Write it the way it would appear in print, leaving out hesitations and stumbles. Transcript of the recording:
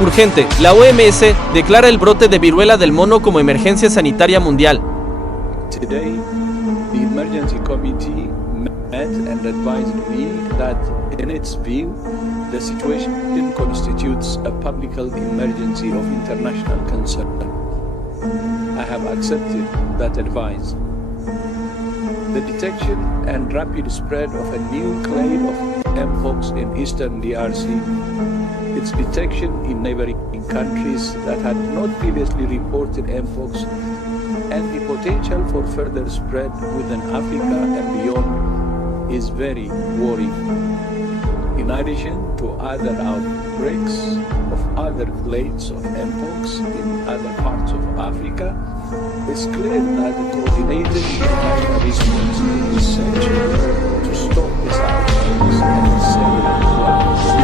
Urgente, la OMS declara el brote de viruela del mono como emergencia sanitaria mundial. Today, the emergency committee met and advised me that, in its view, the situation constitutes a public health emergency of international concern. I have accepted that advice. The detection and rapid spread of a new clade of Mpox in eastern DRC, its detection in neighboring countries that had not previously reported Mpox, and the potential for further spread within Africa and beyond is very worrying. In addition to other outbreaks of other clades of Mpox in other parts of Africa, it's clear that a coordinated international response is essential to stop these outbreaks and save lives.